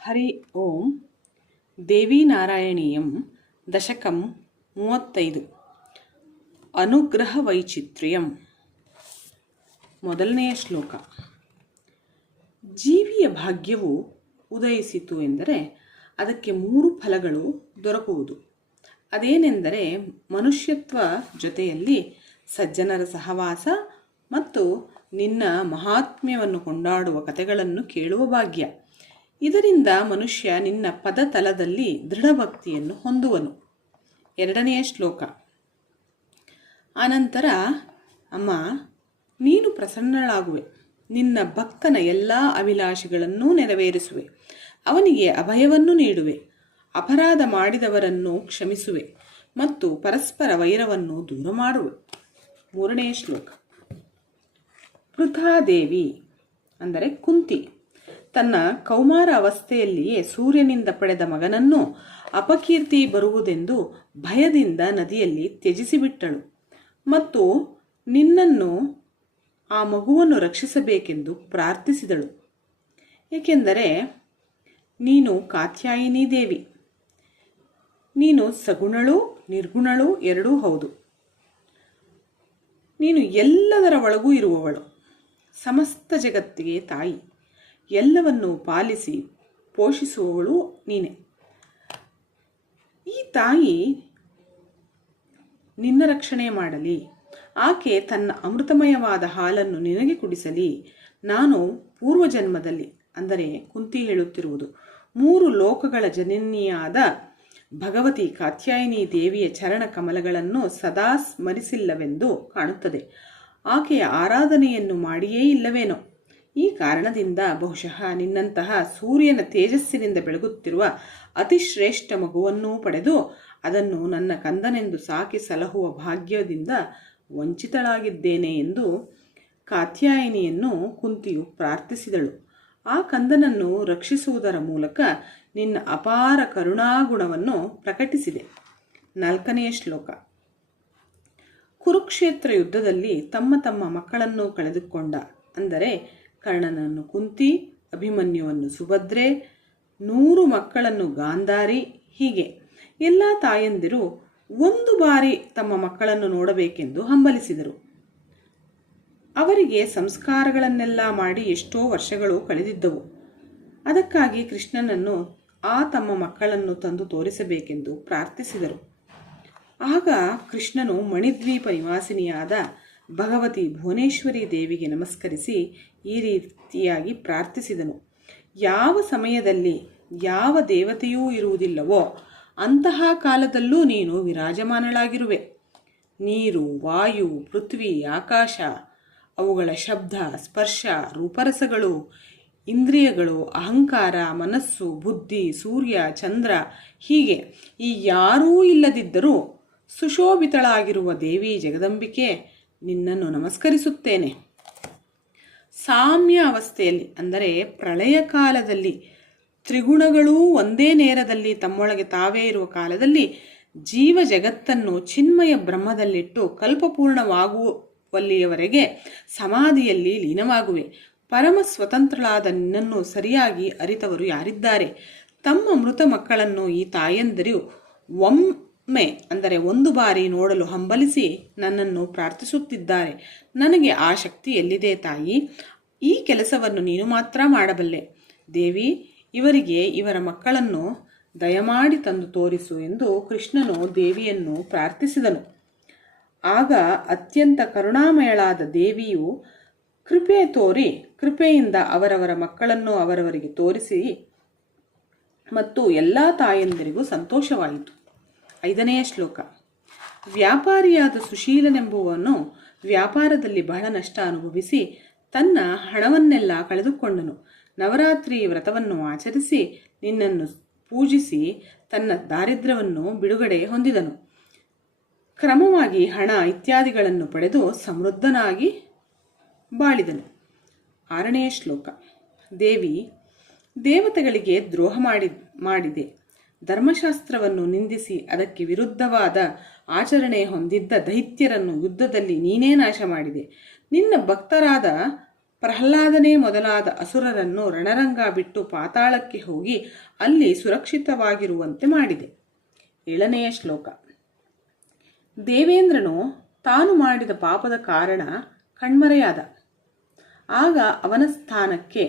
ಹರಿ ಓಂ. ದೇವಿ ನಾರಾಯಣೀಯಂ ದಶಕಂ 35. ಅನುಗ್ರಹ ವೈಚಿತ್ರ್ಯಂ. ಮೊದಲನೆಯ ಶ್ಲೋಕ. ಜೀವಿಯ ಭಾಗ್ಯವು ಉದಯಿಸಿತು ಎಂದರೆ ಅದಕ್ಕೆ 3 ಫಲಗಳು ದೊರಕುವುದು. ಅದೇನೆಂದರೆ ಮನುಷ್ಯತ್ವ ಜೊತೆಯಲ್ಲಿ ಸಜ್ಜನರ ಸಹವಾಸ ಮತ್ತು ನಿನ್ನ ಮಹಾತ್ಮ್ಯವನ್ನು ಕೊಂಡಾಡುವ ಕಥೆಗಳನ್ನು ಕೇಳುವ ಭಾಗ್ಯ. ಇದರಿಂದ ಮನುಷ್ಯ ನಿನ್ನ ಪದತಲದಲ್ಲಿ ದೃಢಭಕ್ತಿಯನ್ನು ಹೊಂದುವನು. ಎರಡನೆಯ ಶ್ಲೋಕ. ಆನಂತರ ಅಮ್ಮ, ನೀನು ಪ್ರಸನ್ನಳಾಗುವೆ, ನಿನ್ನ ಭಕ್ತನ ಎಲ್ಲ ಅಭಿಲಾಷೆಗಳನ್ನೂ ನೆರವೇರಿಸುವೆ, ಅವನಿಗೆ ಅಭಯವನ್ನು ನೀಡುವೆ, ಅಪರಾಧ ಮಾಡಿದವರನ್ನು ಕ್ಷಮಿಸುವೆ ಮತ್ತು ಪರಸ್ಪರ ವೈರವನ್ನು ದೂರ ಮಾಡುವೆ. ಮೂರನೆಯ ಶ್ಲೋಕ. ಪೃಥಾದೇವಿ ಅಂದರೆ ಕುಂತಿ ತನ್ನ ಕೌಮಾರ ಅವಸ್ಥೆಯಲ್ಲಿಯೇ ಸೂರ್ಯನಿಂದ ಪಡೆದ ಮಗನನ್ನು ಅಪಕೀರ್ತಿ ಬರುವುದೆಂದು ಭಯದಿಂದ ನದಿಯಲ್ಲಿ ತ್ಯಜಿಸಿಬಿಟ್ಟಳು ಮತ್ತು ನಿನ್ನನ್ನು ಆ ಮಗುವನ್ನು ರಕ್ಷಿಸಬೇಕೆಂದು ಪ್ರಾರ್ಥಿಸಿದಳು. ಏಕೆಂದರೆ ನೀನು ಕಾತ್ಯಾಯಿನಿ ದೇವಿ, ನೀನು ಸಗುಣಳು ನಿರ್ಗುಣಳು ಎರಡೂ ಹೌದು. ನೀನು ಎಲ್ಲದರ ಒಳಗೂ ಇರುವವಳು, ಸಮಸ್ತ ಜಗತ್ತಿಗೆ ತಾಯಿ, ಎಲ್ಲವನ್ನು ಪಾಲಿಸಿ ಪೋಷಿಸುವವಳು ನೀನೆ. ಈ ತಾಯಿ ನಿನ್ನ ರಕ್ಷಣೆ ಮಾಡಲಿ, ಆಕೆ ತನ್ನ ಅಮೃತಮಯವಾದ ಹಾಲನ್ನು ನಿನಗೆ ಕುಡಿಸಲಿ. ನಾನು ಪೂರ್ವಜನ್ಮದಲ್ಲಿ, ಅಂದರೆ ಕುಂತಿ ಹೇಳುತ್ತಿರುವುದು, 3 ಲೋಕಗಳ ಜನನಿಯಾದ ಭಗವತಿ ಕಾತ್ಯಾಯಿನಿ ದೇವಿಯ ಚರಣ ಕಮಲಗಳನ್ನು ಸದಾ ಸ್ಮರಿಸಿಲ್ಲವೆಂದು ಕಾಣುತ್ತದೆ. ಆಕೆಯ ಆರಾಧನೆಯನ್ನು ಮಾಡಿಯೇ ಇಲ್ಲವೇನೋ. ಈ ಕಾರಣದಿಂದ ಬಹುಶಃ ನಿನ್ನಂತಹ ಸೂರ್ಯನ ತೇಜಸ್ಸಿನಿಂದ ಬೆಳಗುತ್ತಿರುವ ಅತಿಶ್ರೇಷ್ಠ ಮಗುವನ್ನೂ ಪಡೆದು ಅದನ್ನು ನನ್ನ ಕಂದನೆಂದು ಸಾಕಿ ಸಲಹುವ ಭಾಗ್ಯದಿಂದ ವಂಚಿತಳಾಗಿದ್ದೇನೆ ಎಂದು ಕಾತ್ಯಾಯಿನಿಯನ್ನು ಕುಂತಿಯು ಪ್ರಾರ್ಥಿಸಿದಳು. ಆ ಕಂದನನ್ನು ರಕ್ಷಿಸುವುದರ ಮೂಲಕ ನಿನ್ನ ಅಪಾರ ಕರುಣಾಗುಣವನ್ನು ಪ್ರಕಟಿಸಿದೆ. 4ನೆಯ ಶ್ಲೋಕ. ಕುರುಕ್ಷೇತ್ರ ಯುದ್ಧದಲ್ಲಿ ತಮ್ಮ ತಮ್ಮ ಮಕ್ಕಳನ್ನು ಕಳೆದುಕೊಂಡ, ಅಂದರೆ ಕರ್ಣನನ್ನು ಕುಂತಿ, ಅಭಿಮನ್ಯುವನ್ನು ಸುಭದ್ರೆ, 100 ಮಕ್ಕಳನ್ನು ಗಾಂಧಾರಿ, ಹೀಗೆ ಎಲ್ಲ ತಾಯಂದಿರು ಒಂದು ಬಾರಿ ತಮ್ಮ ಮಕ್ಕಳನ್ನು ನೋಡಬೇಕೆಂದು ಹಂಬಲಿಸಿದರು. ಅವರಿಗೆ ಸಂಸ್ಕಾರಗಳನ್ನೆಲ್ಲ ಮಾಡಿ ಎಷ್ಟೋ ವರ್ಷಗಳು ಕಳೆದಿದ್ದವು. ಅದಕ್ಕಾಗಿ ಕೃಷ್ಣನನ್ನು ಆ ತಮ್ಮ ಮಕ್ಕಳನ್ನು ತಂದು ತೋರಿಸಬೇಕೆಂದು ಪ್ರಾರ್ಥಿಸಿದರು. ಆಗ ಕೃಷ್ಣನು ಮಣಿದ್ವೀಪ ನಿವಾಸಿನಿಯಾದ ಭಗವತಿ ಭುವನೇಶ್ವರಿ ದೇವಿಗೆ ನಮಸ್ಕರಿಸಿ ಈ ರೀತಿಯಾಗಿ ಪ್ರಾರ್ಥಿಸಿದನು. ಯಾವ ಸಮಯದಲ್ಲಿ ಯಾವ ದೇವತೆಯೂ ಇರುವುದಿಲ್ಲವೋ ಅಂತಹ ಕಾಲದಲ್ಲೂ ನೀನು ವಿರಾಜಮಾನಳಾಗಿರುವೆ. ನೀರು, ವಾಯು, ಪೃಥ್ವಿ, ಆಕಾಶ, ಅವುಗಳ ಶಬ್ದ, ಸ್ಪರ್ಶ, ರೂಪರಸಗಳು, ಇಂದ್ರಿಯಗಳು, ಅಹಂಕಾರ, ಮನಸ್ಸು, ಬುದ್ಧಿ, ಸೂರ್ಯ, ಚಂದ್ರ, ಹೀಗೆ ಈ ಯಾರೂ ಇಲ್ಲದಿದ್ದರೂ ಸುಶೋಭಿತಳಾಗಿರುವ ದೇವಿ ಜಗದಂಬಿಕೆ, ನಿನ್ನನ್ನು ನಮಸ್ಕರಿಸುತ್ತೇನೆ. ಸಾಮ್ಯ ಅವಸ್ಥೆಯಲ್ಲಿ, ಅಂದರೆ ಪ್ರಳಯ ಕಾಲದಲ್ಲಿ, ತ್ರಿಗುಣಗಳೂ ಒಂದೇ ನೇರದಲ್ಲಿ ತಮ್ಮೊಳಗೆ ತಾವೇ ಇರುವ ಕಾಲದಲ್ಲಿ ಜೀವ ಜಗತ್ತನ್ನು ಚಿನ್ಮಯ ಬ್ರಹ್ಮದಲ್ಲಿಟ್ಟು ಕಲ್ಪಪೂರ್ಣವಾಗುವಲ್ಲಿಯವರೆಗೆ ಸಮಾಧಿಯಲ್ಲಿ ಲೀನವಾಗುವೆ. ಪರಮ ಸ್ವತಂತ್ರಳಾದ ನಿನ್ನನ್ನು ಸರಿಯಾಗಿ ಅರಿತವರು ಯಾರಿದ್ದಾರೆ? ತಮ್ಮ ಮೃತ ಮಕ್ಕಳನ್ನು ಈ ತಾಯಂದಿರು ಒಮ್ಮೆ, ಅಂದರೆ ಒಂದು ಬಾರಿ ನೋಡಲು ಹಂಬಲಿಸಿ ನನ್ನನ್ನು ಪ್ರಾರ್ಥಿಸುತ್ತಿದ್ದಾರೆ. ನನಗೆ ಆ ಶಕ್ತಿ ಎಲ್ಲಿದೆ ತಾಯಿ? ಈ ಕೆಲಸವನ್ನು ನೀನು ಮಾತ್ರ ಮಾಡಬಲ್ಲೆ. ದೇವಿ, ಇವರಿಗೆ ಇವರ ಮಕ್ಕಳನ್ನು ದಯಮಾಡಿ ತಂದು ತೋರಿಸು ಎಂದು ಕೃಷ್ಣನು ದೇವಿಯನ್ನು ಪ್ರಾರ್ಥಿಸಿದನು. ಆಗ ಅತ್ಯಂತ ಕರುಣಾಮಯಳಾದ ದೇವಿಯು ಕೃಪೆ ತೋರಿ ಕೃಪೆಯಿಂದ ಅವರವರ ಮಕ್ಕಳನ್ನು ಅವರವರಿಗೆ ತೋರಿಸಿ ಮತ್ತು ಎಲ್ಲ ತಾಯಂದಿರಿಗೂ ಸಂತೋಷವಾಯಿತು. 5ನೆಯ ಶ್ಲೋಕ. ವ್ಯಾಪಾರಿಯಾದ ಸುಶೀಲನೆಂಬುವನು ವ್ಯಾಪಾರದಲ್ಲಿ ಬಹಳ ನಷ್ಟ ಅನುಭವಿಸಿ ತನ್ನ ಹಣವನ್ನೆಲ್ಲ ಕಳೆದುಕೊಂಡನು. ನವರಾತ್ರಿ ವ್ರತವನ್ನು ಆಚರಿಸಿ ನಿನ್ನನ್ನು ಪೂಜಿಸಿ ತನ್ನ ದಾರಿದ್ರ್ಯವನ್ನು ಬಿಡುಗಡೆ ಹೊಂದಿದನು. ಕ್ರಮವಾಗಿ ಹಣ ಇತ್ಯಾದಿಗಳನ್ನು ಪಡೆದು ಸಮೃದ್ಧನಾಗಿ ಬಾಳಿದನು. 6ನೆಯ ಶ್ಲೋಕ. ದೇವಿ, ದೇವತೆಗಳಿಗೆ ದ್ರೋಹ ಮಾಡಿದೆ. ಧರ್ಮಶಾಸ್ತ್ರವನ್ನು ನಿಂದಿಸಿ ಅದಕ್ಕೆ ವಿರುದ್ಧವಾದ ಆಚರಣೆ ಹೊಂದಿದ್ದ ದೈತ್ಯರನ್ನು ಯುದ್ಧದಲ್ಲಿ ನೀನೇ ನಾಶ ಮಾಡಿದೆ. ನಿನ್ನ ಭಕ್ತರಾದ ಪ್ರಹ್ಲಾದನೇ ಮೊದಲಾದ ಅಸುರರನ್ನು ರಣರಂಗ ಬಿಟ್ಟು ಪಾತಾಳಕ್ಕೆ ಹೋಗಿ ಅಲ್ಲಿ ಸುರಕ್ಷಿತವಾಗಿರುವಂತೆ ಮಾಡಿದೆ. 7ನೇ ಶ್ಲೋಕ. ದೇವೇಂದ್ರನು ತಾನು ಮಾಡಿದ ಪಾಪದ ಕಾರಣ ಕಣ್ಮರೆಯಾದ. ಆಗ ಅವನ ಸ್ಥಾನಕ್ಕೆ,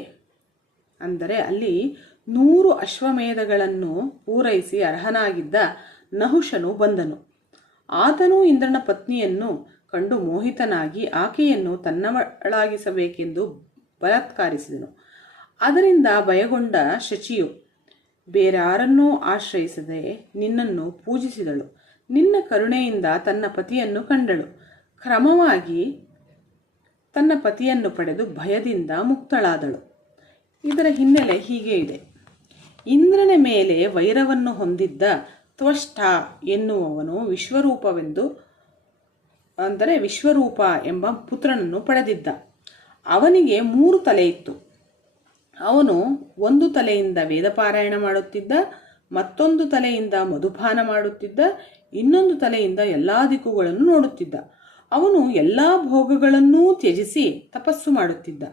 ಅಂದರೆ ಅಲ್ಲಿ 100 ಅಶ್ವಮೇಧಗಳನ್ನು ಪೂರೈಸಿ ಅರ್ಹನಾಗಿದ್ದ ನಹುಷನು ಬಂದನು. ಆತನು ಇಂದ್ರನ ಪತ್ನಿಯನ್ನು ಕಂಡು ಮೋಹಿತನಾಗಿ ಆಕೆಯನ್ನು ತನ್ನವಳಾಗಿಸಬೇಕೆಂದು ಬಲಾತ್ಕಾರಿಸಿದನು. ಅದರಿಂದ ಭಯಗೊಂಡ ಶಚಿಯು ಬೇರಾರನ್ನೂ ಆಶ್ರಯಿಸದೆ ನಿನ್ನನ್ನು ಪೂಜಿಸಿದಳು. ನಿನ್ನ ಕರುಣೆಯಿಂದ ತನ್ನ ಪತಿಯನ್ನು ಕಂಡಳು. ಕ್ರಮವಾಗಿ ತನ್ನ ಪತಿಯನ್ನು ಪಡೆದು ಭಯದಿಂದ ಮುಕ್ತಳಾದಳು. ಇದರ ಹಿನ್ನೆಲೆ ಹೀಗೆ ಇದೆ. ಇಂದ್ರನ ಮೇಲೆ ವೈರವನ್ನು ಹೊಂದಿದ್ದ ತ್ವಷ್ಟ ಎನ್ನುವವನು ವಿಶ್ವರೂಪ ಎಂಬ ಪುತ್ರನನ್ನು ಪಡೆದಿದ್ದ. ಅವನಿಗೆ 3 ತಲೆ ಇತ್ತು. ಅವನು ಒಂದು ತಲೆಯಿಂದ ವೇದಪಾರಾಯಣ ಮಾಡುತ್ತಿದ್ದ, ಮತ್ತೊಂದು ತಲೆಯಿಂದ ಮಧುಪಾನ ಮಾಡುತ್ತಿದ್ದ, ಇನ್ನೊಂದು ತಲೆಯಿಂದ ಎಲ್ಲ ದಿಕ್ಕುಗಳನ್ನು ನೋಡುತ್ತಿದ್ದ. ಅವನು ಎಲ್ಲ ಭೋಗಗಳನ್ನೂ ತ್ಯಜಿಸಿ ತಪಸ್ಸು ಮಾಡುತ್ತಿದ್ದ.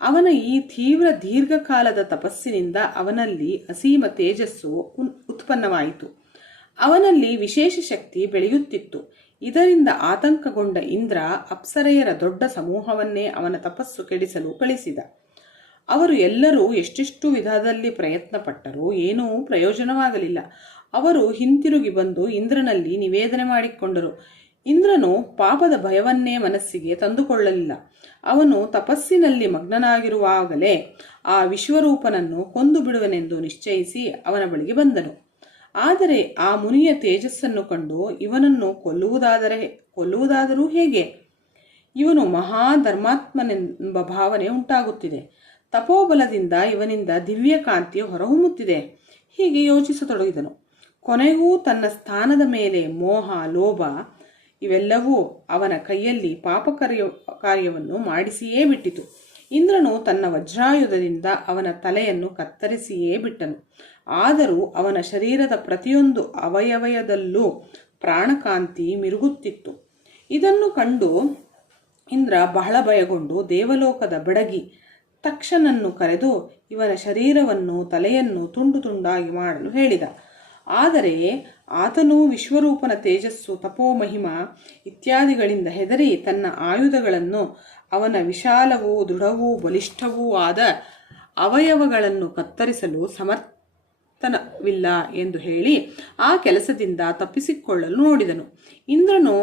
ಅವನ ಈ ತೀವ್ರ ದೀರ್ಘಕಾಲದ ತಪಸ್ಸಿನಿಂದ ಅವನಲ್ಲಿ ಅಸೀಮ ತೇಜಸ್ಸು ಉತ್ಪನ್ನವಾಯಿತು. ಅವನಲ್ಲಿ ವಿಶೇಷ ಶಕ್ತಿ ಬೆಳೆಯುತ್ತಿತ್ತು. ಇದರಿಂದ ಆತಂಕಗೊಂಡ ಇಂದ್ರ ಅಪ್ಸರೆಯರ ದೊಡ್ಡ ಸಮೂಹವನ್ನೇ ಅವನ ತಪಸ್ಸು ಕೆಡಿಸಲು ಕಳಿಸಿದ. ಅವರು ಎಲ್ಲರೂ ಎಷ್ಟೆಷ್ಟು ವಿಧದಲ್ಲಿ ಪ್ರಯತ್ನ ಪಟ್ಟರೂ ಏನೂ ಪ್ರಯೋಜನವಾಗಲಿಲ್ಲ. ಅವರು ಹಿಂತಿರುಗಿ ಬಂದು ಇಂದ್ರನಲ್ಲಿ ನಿವೇದನೆ ಮಾಡಿಕೊಂಡರು. ಇಂದ್ರನು ಪಾಪದ ಭಯವನ್ನೇ ಮನಸ್ಸಿಗೆ ತಂದುಕೊಳ್ಳಲಿಲ್ಲ. ಅವನು ತಪಸ್ಸಿನಲ್ಲಿ ಮಗ್ನನಾಗಿರುವಾಗಲೇ ಆ ವಿಶ್ವರೂಪನನ್ನು ಕೊಂದು ಬಿಡುವನೆಂದು ನಿಶ್ಚಯಿಸಿ ಅವನ ಬಳಿಗೆ ಬಂದನು. ಆದರೆ ಆ ಮುನಿಯ ತೇಜಸ್ಸನ್ನು ಕಂಡು ಇವನನ್ನು ಕೊಲ್ಲುವುದಾದರೂ ಹೇಗೆ? ಇವನು ಮಹಾಧರ್ಮಾತ್ಮನೆಂಬ ಭಾವನೆ ಉಂಟಾಗುತ್ತಿದೆ. ತಪೋಬಲದಿಂದ ಇವನಿಂದ ದಿವ್ಯ ಕಾಂತಿ ಹೊರಹೊಮ್ಮುತ್ತಿದೆ. ಹೀಗೆ ಯೋಚಿಸತೊಡಗಿದನು. ಕೊನೆಗೂ ತನ್ನ ಸ್ಥಾನದ ಮೇಲೆ ಮೋಹ, ಲೋಭ ಇವೆಲ್ಲವೂ ಅವನ ಕೈಯಲ್ಲಿ ಕಾರ್ಯವನ್ನು ಮಾಡಿಸಿಯೇ ಬಿಟ್ಟಿತು. ಇಂದ್ರನು ತನ್ನ ವಜ್ರಾಯುಧದಿಂದ ಅವನ ತಲೆಯನ್ನು ಕತ್ತರಿಸಿಯೇ ಬಿಟ್ಟನು. ಆದರೂ ಅವನ ಶರೀರದ ಪ್ರತಿಯೊಂದು ಅವಯವದಲ್ಲೂ ಪ್ರಾಣಕಾಂತಿ ಮಿರುಗುತ್ತಿತ್ತು. ಇದನ್ನು ಕಂಡು ಇಂದ್ರ ಬಹಳ ಭಯಗೊಂಡು ದೇವಲೋಕದ ಬಡಗಿ ತಕ್ಷನನ್ನು ಕರೆದು ಇವನ ಶರೀರವನ್ನು, ತಲೆಯನ್ನು ತುಂಡು ತುಂಡಾಗಿ ಮಾಡಲು ಹೇಳಿದ. ಆದರೆ ಆತನು ವಿಶ್ವರೂಪನ ತೇಜಸ್ಸು, ತಪೋಮಹಿಮ ಇತ್ಯಾದಿಗಳಿಂದ ಹೆದರಿ ತನ್ನ ಆಯುಧಗಳನ್ನು ಅವನ ವಿಶಾಲವೂ ದೃಢವೂ ಬಲಿಷ್ಠವೂ ಆದ ಅವಯವಗಳನ್ನು ಕತ್ತರಿಸಲು ಸಮರ್ಥನವಿಲ್ಲ ಎಂದು ಹೇಳಿ ಆ ಕೆಲಸದಿಂದ ತಪ್ಪಿಸಿಕೊಳ್ಳಲು ನೋಡಿದನು. ಇಂದ್ರನು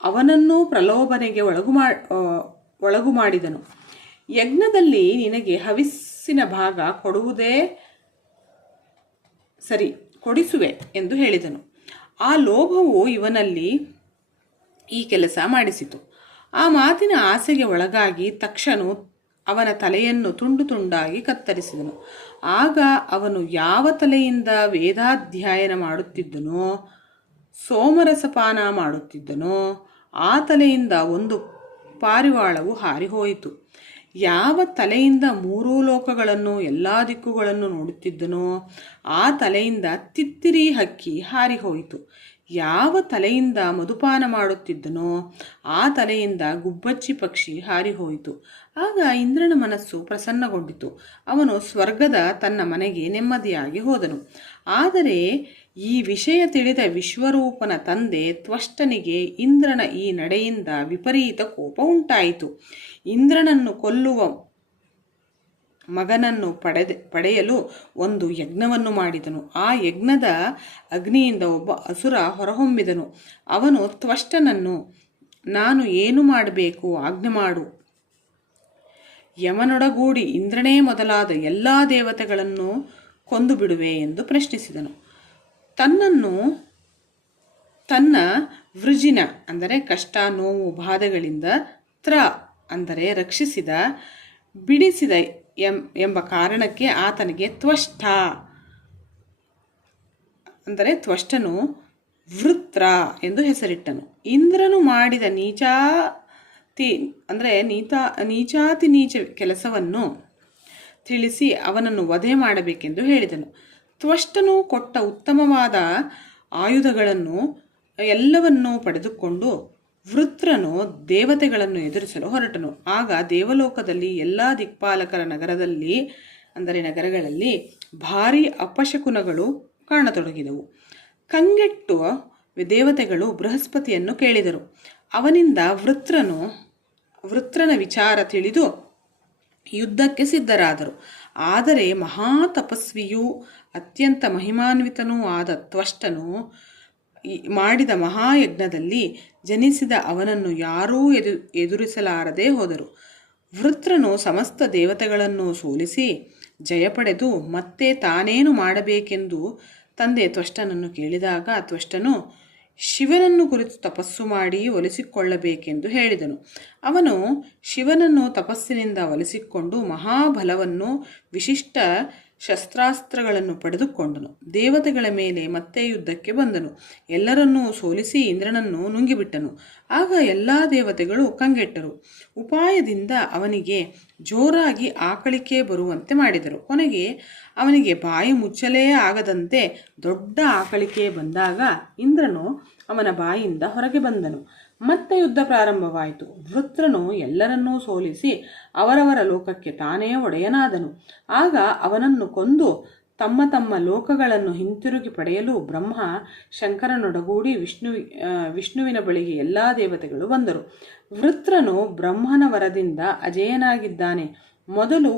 ಅವನನ್ನು ಪ್ರಲೋಭನೆಗೆ ಒಳಗು ಮಾಡಿದನು. ಯಜ್ಞದಲ್ಲಿ ನಿನಗೆ ಹವಿಸ್ಸಿನ ಭಾಗ ಕೊಡಿಸುವೆ ಎಂದು ಹೇಳಿದನು. ಆ ಲೋಭವು ಇವನಲ್ಲಿ ಈ ಕೆಲಸ ಮಾಡಿಸಿತು. ಆ ಮಾತಿನ ಆಸೆಗೆ ಒಳಗಾಗಿ ತಕ್ಷನು ಅವನ ತಲೆಯನ್ನು ತುಂಡು ತುಂಡಾಗಿ ಕತ್ತರಿಸಿದನು. ಆಗ ಅವನು ಯಾವ ತಲೆಯಿಂದ ವೇದಾಧ್ಯಯನ ಮಾಡುತ್ತಿದ್ದನೋ, ಸೋಮರಸಪಾನ ಮಾಡುತ್ತಿದ್ದನೋ ಆ ತಲೆಯಿಂದ ಒಂದು ಪಾರಿವಾಳವು ಹಾರಿಹೋಯಿತು. ಯಾವ ತಲೆಯಿಂದ 3 ಲೋಕಗಳನ್ನು, ಎಲ್ಲ ದಿಕ್ಕುಗಳನ್ನು ನೋಡುತ್ತಿದ್ದನೋ ಆ ತಲೆಯಿಂದ ತಿತ್ತಿರಿ ಹಕ್ಕಿ ಹಾರಿಹೋಯಿತು. ಯಾವ ತಲೆಯಿಂದ ಮಧುಪಾನ ಮಾಡುತ್ತಿದ್ದನೋ ಆ ತಲೆಯಿಂದ ಗುಬ್ಬಚ್ಚಿ ಪಕ್ಷಿ ಹಾರಿಹೋಯಿತು. ಆಗ ಇಂದ್ರನ ಮನಸ್ಸು ಪ್ರಸನ್ನಗೊಂಡಿತು. ಅವನು ಸ್ವರ್ಗದ ತನ್ನ ಮನೆಗೆ ನೆಮ್ಮದಿಯಾಗಿ ಹೋದನು. ಆದರೆ ಈ ವಿಷಯ ತಿಳಿದ ವಿಶ್ವರೂಪನ ತಂದೆ ತ್ವಷ್ಟನಿಗೆ ಇಂದ್ರನ ಈ ನಡೆಯಿಂದ ವಿಪರೀತ ಕೋಪ ಉಂಟಾಯಿತು. ಇಂದ್ರನನ್ನು ಕೊಲ್ಲುವ ಮಗನನ್ನು ಪಡೆಯಲು ಒಂದು ಯಜ್ಞವನ್ನು ಮಾಡಿದನು. ಆ ಯಜ್ಞದ ಅಗ್ನಿಯಿಂದ ಒಬ್ಬ ಅಸುರ ಹೊರಹೊಮ್ಮಿದನು. ಅವನು ತ್ವಷ್ಟನನ್ನು, ನಾನು ಏನು ಮಾಡಬೇಕು ಆಜ್ಞೆ ಮಾಡು. ಯಮನೊಡಗೂಡಿ ಇಂದ್ರನೇ ಮೊದಲಾದ ಎಲ್ಲ ದೇವತೆಗಳನ್ನು ಕೊಂದು ಬಿಡುವೆ ಎಂದು ಪ್ರಶ್ನಿಸಿದನು. ತನ್ನ ವೃಜಿನ ಅಂದರೆ ಕಷ್ಟ, ನೋವು, ಬಾಧೆಗಳಿಂದ ಅಂದರೆ ರಕ್ಷಿಸಿದ, ಬಿಡಿಸಿದ ಎಂಬ ಕಾರಣಕ್ಕೆ ಆತನಿಗೆ ತ್ವಷ್ಟ ಅಂದರೆ ತ್ವಷ್ಟನು ವೃತ್ರ ಎಂದು ಹೆಸರಿಟ್ಟನು. ಇಂದ್ರನು ಮಾಡಿದ ನೀಚಾತಿ ನೀಚ ಕೆಲಸವನ್ನು ತಿಳಿಸಿ ಅವನನ್ನು ವಧೆ ಮಾಡಬೇಕೆಂದು ಹೇಳಿದನು. ತ್ವಷ್ಟನು ಕೊಟ್ಟ ಉತ್ತಮವಾದ ಆಯುಧಗಳನ್ನು ಎಲ್ಲವನ್ನೂ ಪಡೆದುಕೊಂಡು ವೃತ್ರನು ದೇವತೆಗಳನ್ನು ಎದುರಿಸಲು ಹೊರಟನು. ಆಗ ದೇವಲೋಕದಲ್ಲಿ ಎಲ್ಲ ದಿಕ್ಪಾಲಕರ ನಗರಗಳಲ್ಲಿ ಭಾರೀ ಅಪಶಕುನಗಳು ಕಾಣತೊಡಗಿದವು. ಕಂಗೆಟ್ಟುವ ದೇವತೆಗಳು ಬೃಹಸ್ಪತಿಯನ್ನು ಕೇಳಿದರು. ಅವನಿಂದ ವೃತ್ರನ ವಿಚಾರ ತಿಳಿದು ಯುದ್ಧಕ್ಕೆ ಸಿದ್ಧರಾದರು. ಆದರೆ ಮಹಾತಪಸ್ವಿಯೂ ಅತ್ಯಂತ ಮಹಿಮಾನ್ವಿತನೂ ಆದ ತ್ವಷ್ಟನು ಮಾಡಿದ ಮಹಾಯಜ್ಞದಲ್ಲಿ ಜನಿಸಿದ ಅವನನ್ನು ಯಾರೂ ಎದುರಿಸಲಾರದೆ ಹೋದರು. ವೃತ್ರನು ಸಮಸ್ತ ದೇವತೆಗಳನ್ನು ಸೋಲಿಸಿ ಜಯಪಡೆದು ಮತ್ತೆ ತಾನೇನು ಮಾಡಬೇಕೆಂದು ತಂದೆ ತ್ವಷ್ಟನನ್ನು ಕೇಳಿದಾಗ ತ್ವಷ್ಟನು ಶಿವನನ್ನು ಕುರಿತು ತಪಸ್ಸು ಮಾಡಿ ಒಲಿಸಿಕೊಳ್ಳಬೇಕೆಂದು ಹೇಳಿದನು. ಅವನು ಶಿವನನ್ನು ತಪಸ್ಸಿನಿಂದ ಒಲಿಸಿಕೊಂಡು ಮಹಾಬಲವನ್ನು ವಿಶಿಷ್ಟ ಶಸ್ತ್ರಾಸ್ತ್ರಗಳನ್ನು ಪಡೆದುಕೊಂಡನು. ದೇವತೆಗಳ ಮೇಲೆ ಮತ್ತೆ ಯುದ್ಧಕ್ಕೆ ಬಂದನು. ಎಲ್ಲರನ್ನೂ ಸೋಲಿಸಿ ಇಂದ್ರನನ್ನು ನುಂಗಿಬಿಟ್ಟನು. ಆಗ ಎಲ್ಲ ದೇವತೆಗಳು ಕಂಗೆಟ್ಟರು. ಉಪಾಯದಿಂದ ಅವನಿಗೆ ಜೋರಾಗಿ ಆಕಳಿಕೆ ಬರುವಂತೆ ಮಾಡಿದರು. ಕೊನೆಗೆ ಅವನಿಗೆ ಬಾಯಿ ಮುಚ್ಚಲೇ ಆಗದಂತೆ ದೊಡ್ಡ ಆಕಳಿಕೆ ಬಂದಾಗ ಇಂದ್ರನು ಅವನ ಬಾಯಿಯಿಂದ ಹೊರಗೆ ಬಂದನು. ಮತ್ತೆ ಯುದ್ಧ ಪ್ರಾರಂಭವಾಯಿತು. ವೃತ್ರನು ಎಲ್ಲರನ್ನೂ ಸೋಲಿಸಿ ಅವರವರ ಲೋಕಕ್ಕೆ ತಾನೇ ಒಡೆಯನಾದನು. ಆಗ ಅವನನ್ನು ಕೊಂದು ತಮ್ಮ ತಮ್ಮ ಲೋಕಗಳನ್ನು ಹಿಂತಿರುಗಿ ಪಡೆಯಲು ಬ್ರಹ್ಮ ಶಂಕರನೊಡಗೂಡಿ ವಿಷ್ಣುವಿನ ಬಳಿಗೆ ಎಲ್ಲ ದೇವತೆಗಳು ಬಂದರು. ವೃತ್ರನು ಬ್ರಹ್ಮನ ವರದಿಂದ ಅಜೇಯನಾಗಿದ್ದಾನೆ. ಮೊದಲು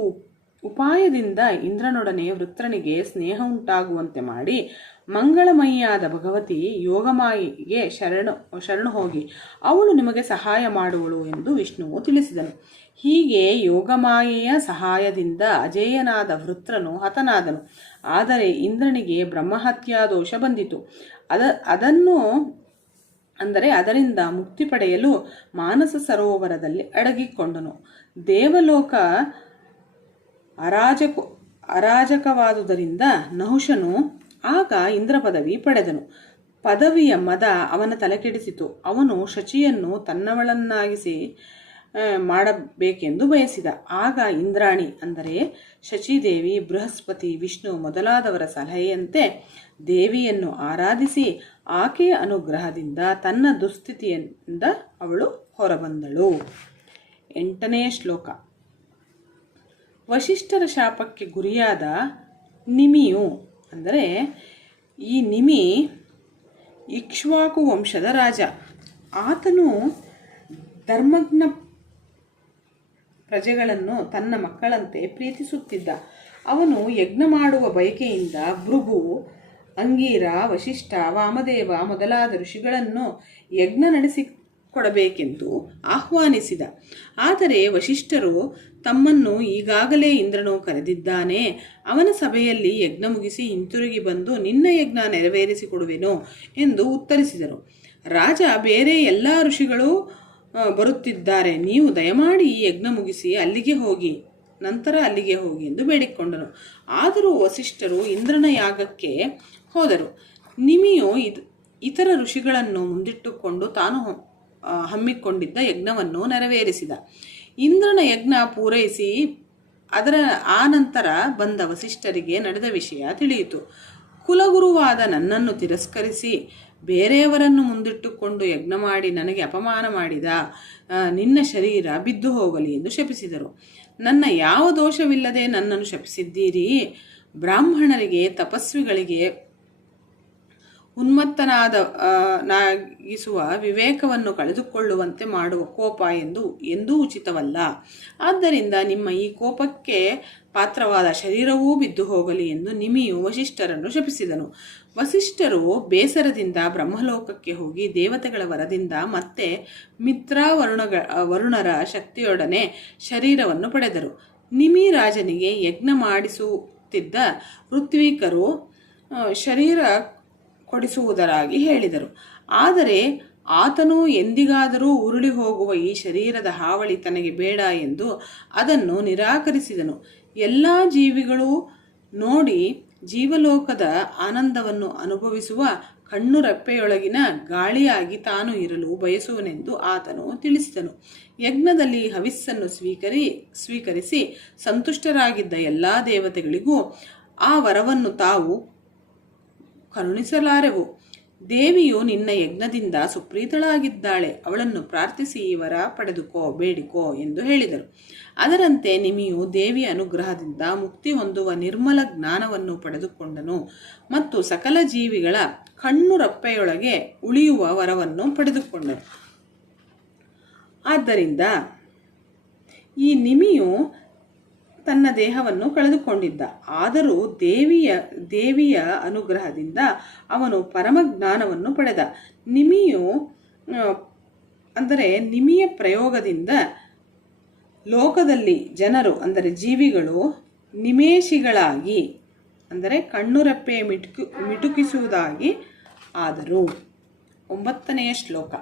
ಉಪಾಯದಿಂದ ಇಂದ್ರನೊಡನೆ ವೃತ್ರನಿಗೆ ಸ್ನೇಹ ಉಂಟಾಗುವಂತೆ ಮಾಡಿ ಮಂಗಳಮಯಿಯಾದ ಭಗವತಿ ಯೋಗಮಾಯಿಗೆ ಶರಣು ಹೋಗಿ ಅವಳು ನಿಮಗೆ ಸಹಾಯ ಮಾಡುವಳು ಎಂದು ವಿಷ್ಣುವು ತಿಳಿಸಿದನು. ಹೀಗೆ ಯೋಗಮಾಯೆಯ ಸಹಾಯದಿಂದ ಅಜೇಯನಾದ ವೃತ್ರನು ಹತನಾದನು. ಆದರೆ ಇಂದ್ರನಿಗೆ ಬ್ರಹ್ಮಹತ್ಯಾ ದೋಷ ಬಂದಿತು. ಅದರಿಂದ ಮುಕ್ತಿ ಪಡೆಯಲು ಮಾನಸ ಸರೋವರದಲ್ಲಿ ಅಡಗಿಕೊಂಡನು. ದೇವಲೋಕ ಅರಾಜಕವಾದುದರಿಂದ ನಹುಷನು ಆಗ ಇಂದ್ರ ಪದವಿ ಪಡೆದನು. ಪದವಿಯ ಮದ ಅವನ ತಲೆಕೆಡಿಸಿತು. ಅವನು ಶಚಿಯನ್ನು ತನ್ನವಳನ್ನಾಗಿಸಿ ಮಾಡಬೇಕೆಂದು ಬಯಸಿದ. ಆಗ ಇಂದ್ರಾಣಿ ಅಂದರೆ ಶಚಿದೇವಿ, ಬೃಹಸ್ಪತಿ, ವಿಷ್ಣು ಮೊದಲಾದವರ ಸಲಹೆಯಂತೆ ದೇವಿಯನ್ನು ಆರಾಧಿಸಿ ಆಕೆಯ ಅನುಗ್ರಹದಿಂದ ತನ್ನ ದುಸ್ಥಿತಿಯಿಂದ ಅವಳು ಹೊರಬಂದಳು. 8ನೇ ಶ್ಲೋಕ. ವಶಿಷ್ಠರ ಶಾಪಕ್ಕೆ ಗುರಿಯಾದ ನಿಮಿಯು ಅಂದರೆ ಈ ನಿಮಿ ಇಕ್ಷ್ವಾಕು ವಂಶದ ರಾಜ. ಆತನು ಧರ್ಮಜ್ಞ ಪ್ರಜೆಗಳನ್ನು ತನ್ನ ಮಕ್ಕಳಂತೆ ಪ್ರೀತಿಸುತ್ತಿದ್ದ. ಅವನು ಯಜ್ಞ ಮಾಡುವ ಬಯಕೆಯಿಂದ ಭೃಗು, ಅಂಗೀರ, ವಶಿಷ್ಠ, ವಾಮದೇವ ಮೊದಲಾದ ಋಷಿಗಳನ್ನು ಯಜ್ಞ ನಡೆಸಿಕೊಡಬೇಕೆಂದು ಆಹ್ವಾನಿಸಿದ. ಆದರೆ ವಶಿಷ್ಠರು ತಮ್ಮನ್ನು ಈಗಾಗಲೇ ಇಂದ್ರನು ಕರೆದಿದ್ದಾನೆ, ಅವನ ಸಭೆಯಲ್ಲಿ ಯಜ್ಞ ಮುಗಿಸಿ ಹಿಂತಿರುಗಿ ಬಂದು ನಿನ್ನ ಯಜ್ಞ ನೆರವೇರಿಸಿಕೊಡುವೆನು ಎಂದು ಉತ್ತರಿಸಿದರು. ರಾಜ, ಬೇರೆ ಎಲ್ಲ ಋಷಿಗಳು ಬರುತ್ತಿದ್ದಾರೆ, ನೀವು ದಯಮಾಡಿ ಈ ಯಜ್ಞ ಮುಗಿಸಿ ನಂತರ ಅಲ್ಲಿಗೆ ಹೋಗಿ ಎಂದು ಬೇಡಿಕೊಂಡನು. ಆದರೂ ವಸಿಷ್ಠರು ಇಂದ್ರನ ಯಾಗಕ್ಕೆ ಹೋದರು. ನಿಮಿಯು ಇತರ ಋಷಿಗಳನ್ನು ಮುಂದಿಟ್ಟುಕೊಂಡು ತಾನು ಹಮ್ಮಿಕೊಂಡಿದ್ದ ಯಜ್ಞವನ್ನು ನೆರವೇರಿಸಿದ. ಇಂದ್ರನ ಯಜ್ಞ ಪೂರೈಸಿ ಆ ನಂತರ ಬಂದ ವಸಿಷ್ಠರಿಗೆ ನಡೆದ ವಿಷಯ ತಿಳಿಯಿತು. ಕುಲಗುರುವಾದ ನನ್ನನ್ನು ತಿರಸ್ಕರಿಸಿ ಬೇರೆಯವರನ್ನು ಮುಂದಿಟ್ಟುಕೊಂಡು ಯಜ್ಞ ಮಾಡಿ ನನಗೆ ಅಪಮಾನ ಮಾಡಿದ ನಿನ್ನ ಶರೀರ ಬಿದ್ದು ಹೋಗಲಿ ಎಂದು ಶಪಿಸಿದರು. ನನ್ನ ಯಾವ ದೋಷವಿಲ್ಲದೆ ನನ್ನನ್ನು ಶಪಿಸಿದ್ದೀರಿ. ಬ್ರಾಹ್ಮಣರಿಗೆ, ತಪಸ್ವಿಗಳಿಗೆ ಉನ್ಮತ್ತನಾಗಿಸುವ ವಿವೇಕವನ್ನು ಕಳೆದುಕೊಳ್ಳುವಂತೆ ಮಾಡುವ ಕೋಪ ಎಂದೂ ಉಚಿತವಲ್ಲ. ಆದ್ದರಿಂದ ನಿಮ್ಮ ಈ ಕೋಪಕ್ಕೆ ಪಾತ್ರವಾದ ಶರೀರವೂ ಬಿದ್ದು ಹೋಗಲಿ ಎಂದು ನಿಮಿಯು ವಸಿಷ್ಠರನ್ನು ಶಪಿಸಿದನು. ವಸಿಷ್ಠರು ಬೇಸರದಿಂದ ಬ್ರಹ್ಮಲೋಕಕ್ಕೆ ಹೋಗಿ ದೇವತೆಗಳ ವರದಿಂದ ಮತ್ತೆ ವರುಣರ ಶಕ್ತಿಯೊಡನೆ ಶರೀರವನ್ನು ಪಡೆದರು. ನಿಮಿ ರಾಜನಿಗೆ ಯಜ್ಞ ಮಾಡಿಸುತ್ತಿದ್ದ ಋತ್ವಿಕರು ಶರೀರ ಕೊಡಿಸುವುದರಾಗಿ ಹೇಳಿದರು. ಆದರೆ ಆತನು ಎಂದಿಗಾದರೂ ಉರುಳಿ ಹೋಗುವ ಈ ಶರೀರದ ಹಾವಳಿ ತನಗೆ ಬೇಡ ಎಂದು ಅದನ್ನು ನಿರಾಕರಿಸಿದನು. ಎಲ್ಲ ಜೀವಿಗಳು ನೋಡಿ ಜೀವಲೋಕದ ಆನಂದವನ್ನು ಅನುಭವಿಸುವ ಕಣ್ಣು ರೆಪ್ಪೆಯೊಳಗಿನ ಗಾಳಿಯಾಗಿ ತಾನು ಇರಲು ಬಯಸುವನೆಂದು ಆತನು ತಿಳಿಸಿದನು. ಯಜ್ಞದಲ್ಲಿ ಹವಿಸ್ಸನ್ನು ಸ್ವೀಕರಿಸಿ ಸಂತುಷ್ಟರಾಗಿದ್ದ ಎಲ್ಲ ದೇವತೆಗಳಿಗೂ ಆ ವರವನ್ನು ತಾವು ಕರುಣಿಸಲಾರೆವು. ದೇವಿಯು ನಿನ್ನ ಯಜ್ಞದಿಂದ ಸುಪ್ರೀತಳಾಗಿದ್ದಾಳೆ, ಅವಳನ್ನು ಪ್ರಾರ್ಥಿಸಿ ವರ ಪಡೆದುಕೋ, ಬೇಡಿಕೋ ಎಂದು ಹೇಳಿದರು. ಅದರಂತೆ ನಿಮಿಯು ದೇವಿಯ ಅನುಗ್ರಹದಿಂದ ಮುಕ್ತಿ ಹೊಂದುವ ನಿರ್ಮಲ ಜ್ಞಾನವನ್ನು ಪಡೆದುಕೊಂಡನು ಮತ್ತು ಸಕಲ ಜೀವಿಗಳ ಕಣ್ಣುರಪ್ಪೆಯೊಳಗೆ ಉಳಿಯುವ ವರವನ್ನು ಪಡೆದುಕೊಂಡನು. ಆದ್ದರಿಂದ ಈ ನಿಮಿಯು ತನ್ನ ದೇಹವನ್ನು ಕಳೆದುಕೊಂಡಿದ್ದ. ಆದರೂ ದೇವಿಯ ಅನುಗ್ರಹದಿಂದ ಅವನು ಪರಮಜ್ಞಾನವನ್ನು ಪಡೆದ. ನಿಮಿಯ ಪ್ರಯೋಗದಿಂದ ಲೋಕದಲ್ಲಿ ಜನರು ಅಂದರೆ ಜೀವಿಗಳು ನಿಮೇಷಿಗಳಾಗಿ ಅಂದರೆ ಕಣ್ಣುರೆಪ್ಪೆ ಮಿಟುಕಿಸುವುದಾಗಿ ಆದರು. 9ನೇ ಶ್ಲೋಕ.